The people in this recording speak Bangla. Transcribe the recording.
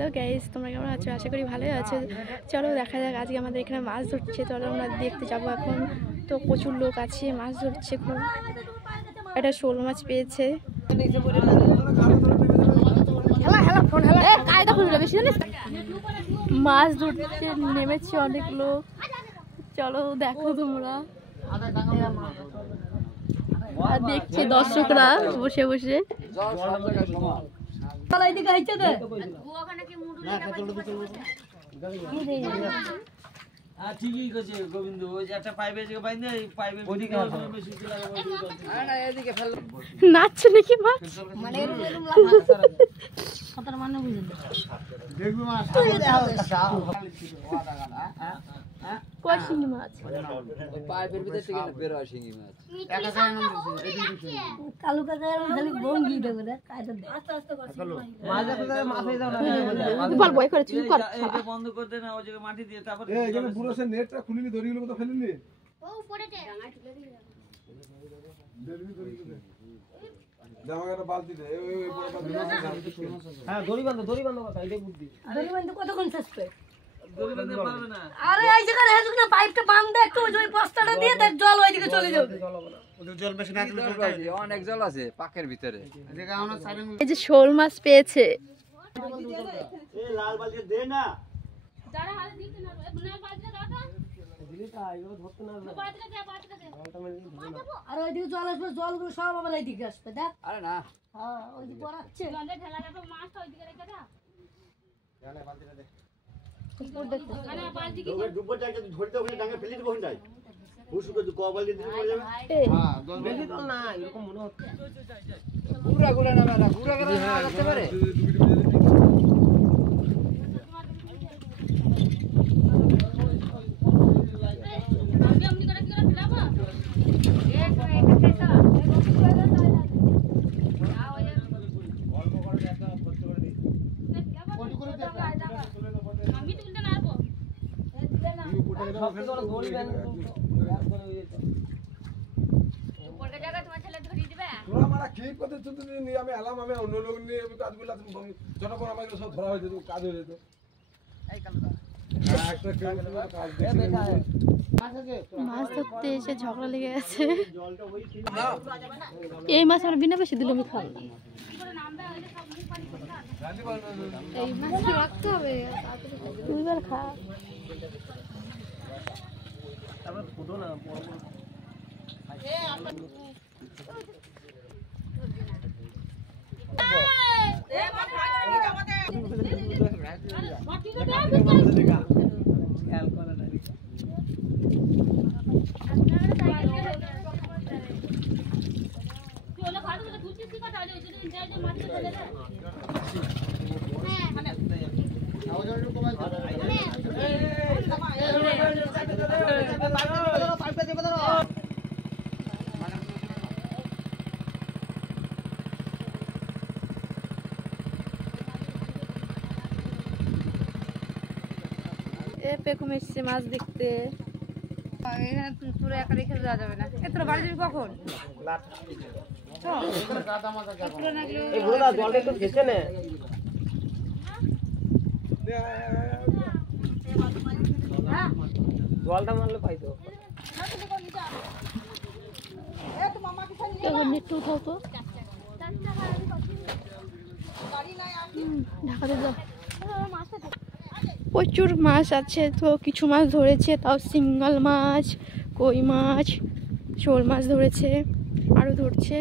তো গাইস তোমরা কেমন আছো? আশা করি ভালোই আছো। চলো দেখা যাক আজকে আমাদের এখানে মাছ ধরছে, চলো আমরা দেখতে যাবো এখন। তো প্রচুর লোক আছে, মাছ ধরছে খুব। একটা শোল মাছ পেয়েছে। মাছ ধরতে নেমেছে অনেক লোক, চলো দেখো তোমরা। আর দেখছে দর্শকরা বসে বসে। ঠিকই কইছে গোবিন্দ, ওই যে একটা পাইপে যে বাইন্দে এই পাইপে ওদিকে মেশিন লাগা না এদিকে ফেল নাচছে নাকি মাছ? মানে এরকম কতটা মানে বুঝেন দেখবি মাছ কই শিঙি মাছ? ওই পাইপের ভিতর থেকে বের হয় শিঙি মাছ। একা যায় না কালু কাকার খালি বঙ্গি দেবে রে কাইটা দে আস্তে আস্তে কর মাছ আছে মাছ হয়ে যাও না বল বই করে চুপ কর। এটা বন্ধ করে দে না, ওই জায়গায় মাটি দিয়ে তারপর এই এখানে পুরো সে নেটটা খুলিনি, দড়িগুলো তো ফেলিনি। ও উপরেতে রাঙা তুলে দিয়ে জামাকাটা বালতি দে, ওই পুরো হ্যাঁ দড়ি বাঁধো কথা, এটাই বুদ্ধি। দড়ি বন্ধ কতক্ষণ শেষ করে দড়ি বাঁধতে পারবে না। আরে এই জায়গায় হেজুক না পাইপটা বাঁধ দে একটু, ওই বস্তাটা দিয়ে দেখ জল ওইদিকে চলে যাবে। ওদের জল বেশি না দিলে অনেক জল আছে পাকের ভিতরে। এই যে শোল মাছ পেয়েছে। এই লাল বালতি দে না। যারা হাল দিতে না না বাজে দাদা দিলিটা এগুলো ধরতে না বাজে দে বাজে দে আর ওইদিকে জল আসবে, জলগুলো সব আবার এইদিকে আসবে দেখ। আরে না হ্যাঁ ওইদিকে পড়াচ্ছে জলে ঢেলা রাখো, মাছটা ওইদিকে রেখে দাও। জানে বালতিটা দে। মানে বালতি কি ওই ডুবটা একটা ধরতে ওখানে ডাঙে ফেলে দিব কোন যায়। বুসুকে তো কবালতি দিলে পড়ে যাবে। হ্যাঁ বেশি তো না, এরকম মনে হচ্ছে। পুরা গুলা না না পুরা করে না করতে পারে। আমি আমনি করে কি করে ফেলাবো? আমি তুলতে না পারবো। দড়ি বাঁধ উপরে জায়গা তোমার ছেলে ধরি দিবে। তোরা মারা কি করতে তুই নি, আমি এলাম, আমি অন্য লোক নিয়ে কাজগুলো যতক্ষণ আমাকে সব ধরা হয়ে যেত, কাজ হয়ে যেত। এই কালটা একটা কাজ মাছ ধরতে এসে ঝগড়া লেগে গেছে। এই মাছ আমার বিনা পয়সা দিলে আমি খাবো না। এই মাছ রাখতে হবে, তুই বার খা। তারপর ফুটো না বড় বড় খেয়াল করে না। তুই ওলা খাড়া করে দুধ কি কথা হলো, ওই জন্য ইন্টার যে মাছ চলে যায়। হ্যাঁ মানে এ পেকুম এসছে মাছ দেখতে। পুরো একা রেখে যাওয়া যাবে না। এত বাড়ি যাবি কখন? এই ঘোড়া জলটা একটু ঘেঁচে নে। জলটা মারলে পাইতো। একটু উঠাও তো, ঢাকাতে যাও। প্রচুর মাছ আছে, তো কিছু মাছ ধরেছে, তাও সিঙ্গেল মাছ, কই মাছ, শোল মাছ ধরেছে, আরও ধরছে।